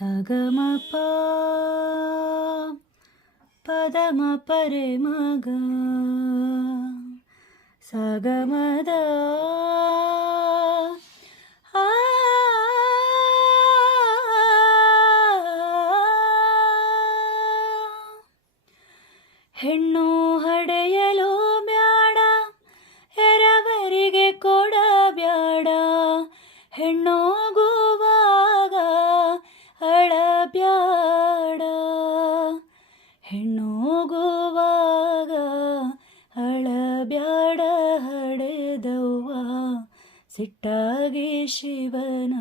ಸಗಮ ಪದಮ ಪರೆ ಮಗ ಸಗಮದ ಹೆಣ್ಣು ಹಡೆಯಲು ಸಿಟ್ಟಾಗಿ ಶಿವನ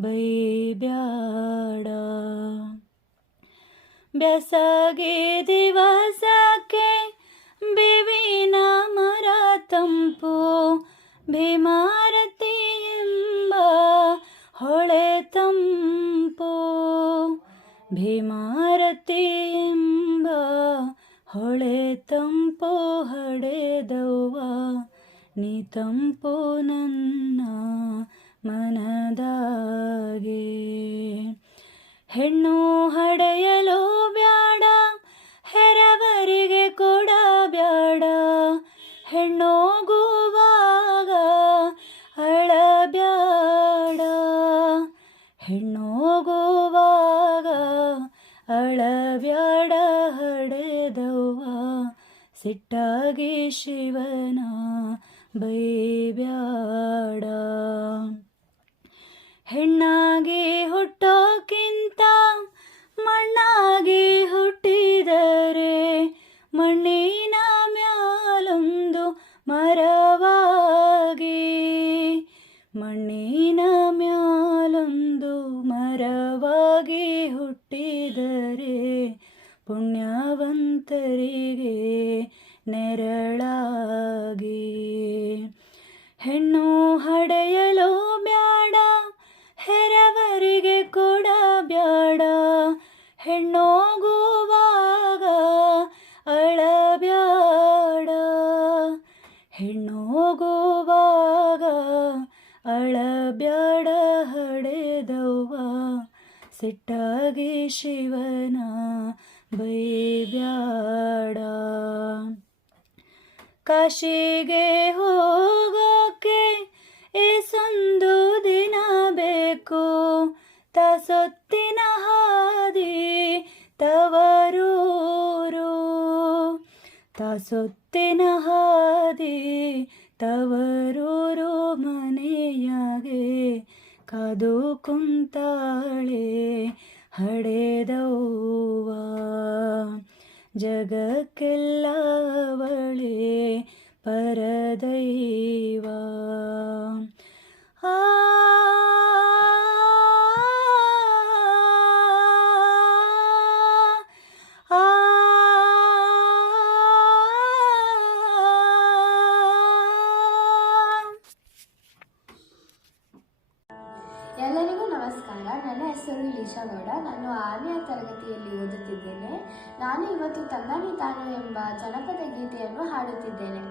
ಬೈಬ್ಯಾಡ ಬ್ಯಾಸಗೆ ದಿವಸಕ್ಕೆ ಬೇವಿನ ಮರ ತಂಪು, ಭೀಮಾರತಿ ಎಂಬ ಹೊಳೆ ತಂಪು, ಭೀಮಾರತಿ ಎಂಬ ಹೊಳೆ ತಂಪು ಹಡೆದವ್ವ. ನೀ ತಂಪು ನನ್ನ ಮನದಾಗೆ. ಹೆಣ್ಣು ಹಡೆಯಲೋ ಬ್ಯಾಡ ಬೈಬ್ಯಾಡ ಹೆಣ್ಣಾಗಿ ಹುಟ್ಟೋಕ್ಕಿಂತ ಮಣ್ಣಾಗಿ ಹುಟ್ಟಿದರೆ ಮಣ್ಣಿನ ಮ್ಯಾಲೊಂದು ಮರವಾಗಿ. ಮಣ್ಣಿನ ಮ್ಯಾಲೊಂದು ಮರವಾಗಿ ಹುಟ್ಟಿದರೆ ಪುಣ್ಯವಂತರಿಗೆ ನೆರಳಾಗಿ. ಹೆಣ್ಣು ಹಡೆಯಲು ಬ್ಯಾಡ ಹೆರವರಿಗೆ ಕೊಡಬ್ಯಾಡ ಹೆಣ್ಣೋಗುವಾಗ ಅಳಬ್ಯಾಡ. ಹೆಣ್ಣೋಗುವಾಗ ಅಳಬ್ಯಾಡ ಹಡೆದವ್ವ. ಸಿಟ್ಟಾಗಿ ಶಿವನ ಬೈಬ್ಯಾಡ. ಕಾಶಿಗೆ ತಾಸೊತ್ತಿನ ಹಾದಿ ತವರೂರು. ತಾಸೊತ್ತಿನ ಹಾದಿ ತವರೂರು ಮನೆಯಾಗೆ ಕಾದು ಕುಂತಾಳೆ ಹಡೆದವ್ವ. ಜಗಕ್ಕೆಲ್ಲ ಅವಳೇ ಪರದೈವ. ಆ ನಾನು ಇವತ್ತು ತಂದಾನಿ ತಾನು ಎಂಬ ಜನಪದ ಗೀತೆಯನ್ನು ಹಾಡುತ್ತಿದ್ದೇನೆ.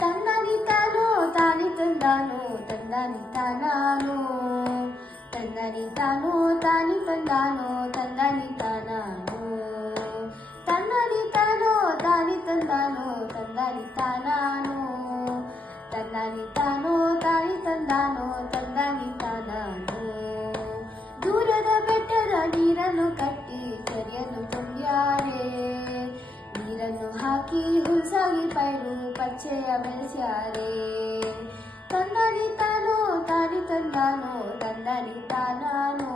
ತಂದಾನಿ ತಾನು ತಾನಿ ತಂದಾನು ತಂದಾನಿ ತಾನಾನು ತಂದಾನಿ ತಾನು ತಾನಿ ತಂದಾನು ತಂದಾನಿ ತಾನಾನು ಪಚ್ಚೆಯ ಬೆಳೆಸ್ಯಾರೆ ತಂದಾನಿ ತಾನು ತಾನಿ ತಂದಾನು ತಂದಾನಿ ತಾನಾನು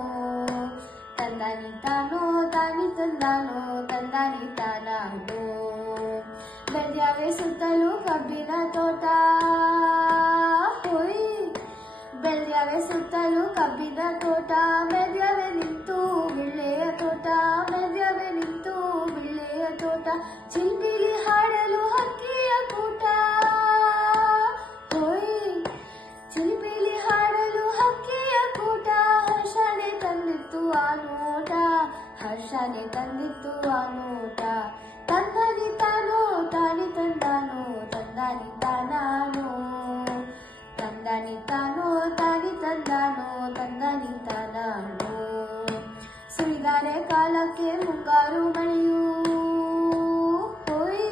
ತಂದಾನಿ ತಾನು ತಾನಿ ತಂದಾನು ತಂದಾನಿ ತಾನಾನು ಬೆಳ್ಯಾವೆ ಸುತ್ತಲೂ ಕಬ್ಬಿನ ತೋಟ. ಹೋಯ್! ಬೆಳ್ಯಾವೆ ಸುತ್ತಲೂ ಕಬ್ಬಿನ ತೋಟ. ಮೆದ್ಯಾವೆ ನಿಂತು ಬಿಳ್ಳೆಯ ತೋಟ. ಮೆದ್ಯಾವೆ ನಿಂತು ಬಿಳ್ಳೆಯ ತೋಟ. ಚಿಲ್ಪಿಲಿ ಹಾಡಲು ಕಾಲಕ್ಕೆ ಮುಂಗಾರು ಮಳೆಯೂ ಹೋಯ್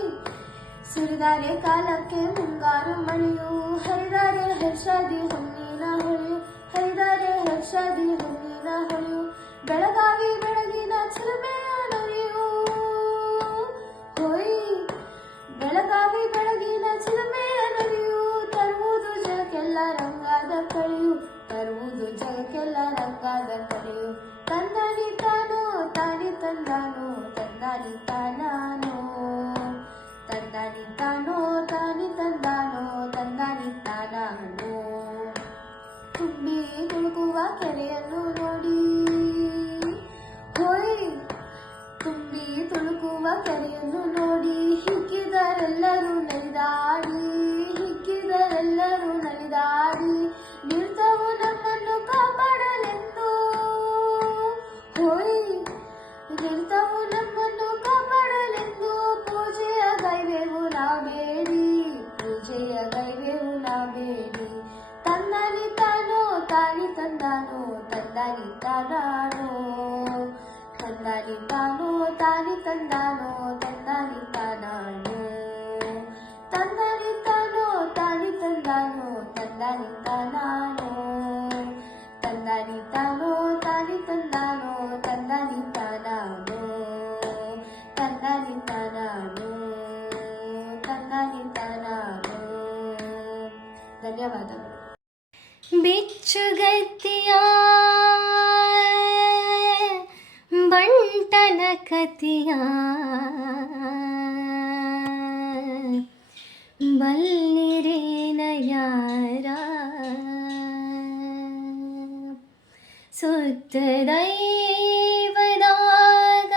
ಸುರಿದಾರೆ ಕಾಲಕ್ಕೆ ಮುಂಗಾರು ಮಳೆಯು ಹರಿದಾರೆ ಹರ್ಷದಿ ಹೊನ್ನಿನ ಹೊಳೆಯು ಹರಿದಾರೆ ಹರ್ಷದಿ ಹೊನ್ನಿನ ಹೊಳೆಯು ಬೆಳಗಾವಿ ಬೆಳಗಿನ ಚಿಲುಮೆಯ ತಾನಿ ತಂದಾನೋ ತಂದಾನಿ ತಾನಾನೋ ತಂದಾನಿ ತಾನೋ ತಾನಿ ತಂದಾನೋ ತಂದಾನಿ ತಾನಾನೋ ತಂದಾನಿ ತಾನೋ ತಾನಿ ತಂದಾನೋ ತಂದಾನಿ ತಾನಾನೋ ತಂದಾನಿ ತಾನಾನೋ ತಂದಾನಿ ತಾನಾನೋ ಧನ್ಯವಾದಗಳು ಬಿಚ್ಚುಗತ್ತಿಯ ಬಂಟನ ಕತಿಯ ಬಲ್ಲಿರೇನ ಯಾರ ಸುತ್ತದೈವದಾಗ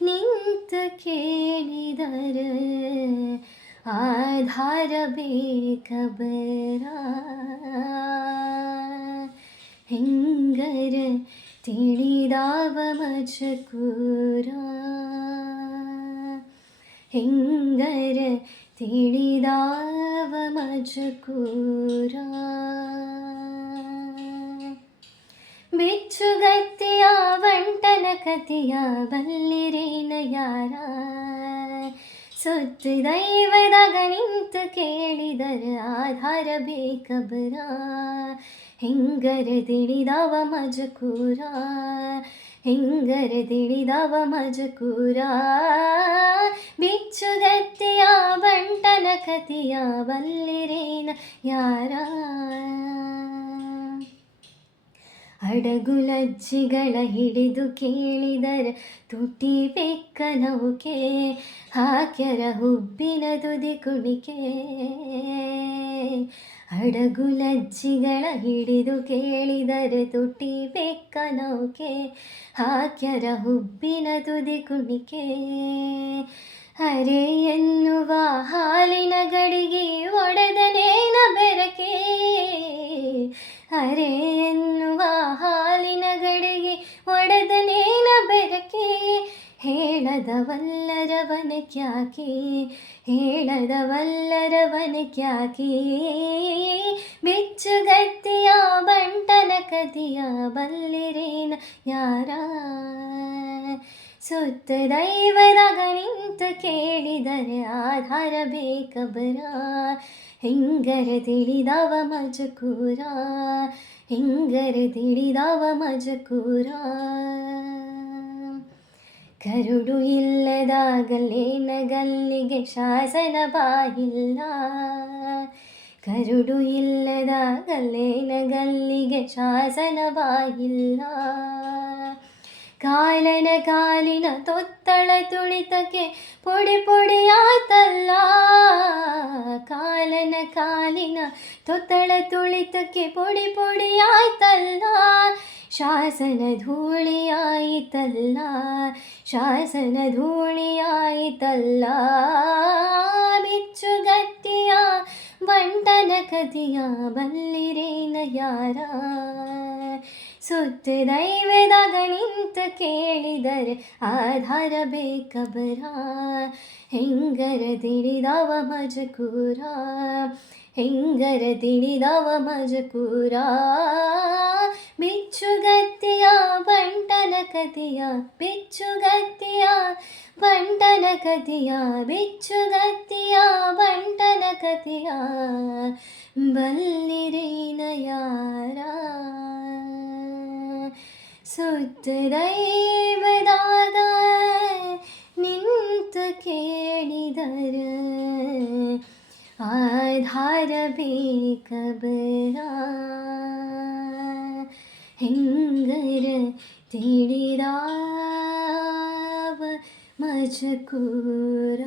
ನಿಂತು ಕೇಳಿದರ ಆಧಾರ ಬೇಕಬರ ಹೆಂಗರ ತಿಳಿದಾವ ಮಜಕೂರ ಹೆಂಗರ ತಿಳಿದಾವ ಮಜಕೂರ ಬಿಚ್ಚುಗತ್ತಿಯ ಬಂಟನ ಕತಿಯ ಬಲ್ಲಿರೇನ ಯಾರ ಸುತ್ತು ದೈವದಾಗ ನಿಂತು ಕೇಳಿದರ ಆಧಾರ ಬೇಕಬರ ಹೆಂಗರ ತಿಳಿದಾವ ಮಜಕೂರ? ಹೆಂಗರ ತಿಳಿದಾವ ಮಜಕೂರ? ಬಿಚ್ಚುಗತ್ತಿಯ ಬಂಟನ ಕತಿಯ ಬಲ್ಲಿರೇನ ಯಾರ? ಹಡಗುಲಜ್ಜಿಗಳ ಹಿಡಿದು ಕೇಳಿದರ ತುಟಿ ಬೆಕ್ಕ ನೌಕೆ ಹಾಕ್ಯರ ಹುಬ್ಬಿನ ತುದಿ ಕುಣಿಕೆ. ಹಡಗುಲಜ್ಜಿಗಳ ಹಿಡಿದು ಕೇಳಿದರೆ ತುಟಿ ಬೆಕ್ಕ ನೌಕೆ ಹಾಕ್ಯರ ಹುಬ್ಬಿನ ತುದಿ ಕುಣಿಕೆ. ಹರೆ ಎನ್ನುವ ಹಾಲಿನ ಗಡಿಗೆ ಒಡೆದನೇನ ಬೆರಕೆ. ಹರೆ ಎನ್ನುವ ಹಾಲಿನ ಗಡಿಗೆ ಒಡೆದನೇನ ಬೆರಕೆ. ಹೇಳದವಲ್ಲರವನ ಕ್ಯಾಕೆ? ಹೇಳದವಲ್ಲರವನ ಕ್ಯಾಕೆ? ಬಿಚ್ಚುಗತ್ತಿಯ ಬಂಟನ ಕದಿಯ ಬಲ್ಲಿರೇನ ಯಾರ? ಸುತ್ತ ದೈವದಾಗ ನಿಂತ ಕೇಳಿದರೆ ಆಧಾರ ಬೇಕಬರ ಹೆಂಗರ ತಿಳಿದವ ಮಜಕೂರ ಹೆಂಗರ ತಿಳಿದವ ಮಜಕೂರ ಕರುಡು ಇಲ್ಲದಾಗಲೇನ ನಗಲ್ಲಿಗೆ ಶಾಸನ ಬಾಯಿಲ್ಲ. ಕರುಡು ಇಲ್ಲದಾಗಲೇ ನಗಲ್ಲಿಗೆ ಶಾಸನ ಬಾಯಿಲ್ಲ. ಕಾಲನ ಕಾಲಿನ ತೊತ್ತಳ ತುಳಿತಕ್ಕೆ ಪೊಡಿ ಪೊಡಿಯಾತಲ್ಲ. ಕಾಲನ ಕಾಲಿನ ತೊತ್ತಳ ತುಳಿತಕ್ಕೆ ಪೊಡಿ ಪೊಡಿಯಾಯ್ತಲ್ಲ ಶಾಸನ ಧೂಳಿಯಾಯಿತಲ್ಲ. ಶಾಸನ ಧೂಳಿಯಾಯಿತಲ್ಲ. ಬಿಚ್ಚುಗತ್ತಿಯ ಬಂಟನ ಕದಿಯ ಬಲ್ಲಿರೇನ ಯಾರ? ಸುತ್ತ ದೈವದಾಗ ನಿಂತು ಕೇಳಿದರೆ ಆಧಾರ ಬೇಕಬರ? ಹೆಂಗರ ತಿಳಿದವ ಮಜಕೂರ? ಹೆಂಗರ ತಿಳಿದವ ಮಜಕೂರ? ಬಿಚ್ಚುಗತ್ತಿಯ ಬಂಟನ ಕತಿಯ ಬಿಚ್ಚುಗತ್ತಿಯ ಬಂಟನ ಕತಿಯ ಬಿಚ್ಚುಗತ್ತಿಯ ಬಂಟನ ಕತಿಯ ಬಲ್ಲಿರೇನ ಯಾರ ಸುತ್ತ ದೈವದಾಗ ನಿಂತು ಕೇಳಿದರ ಆಧಾರ ಬೇಕಬರ ಹೆಂಗರ ತಿಳಿದಾವ ಮಜಕೂರ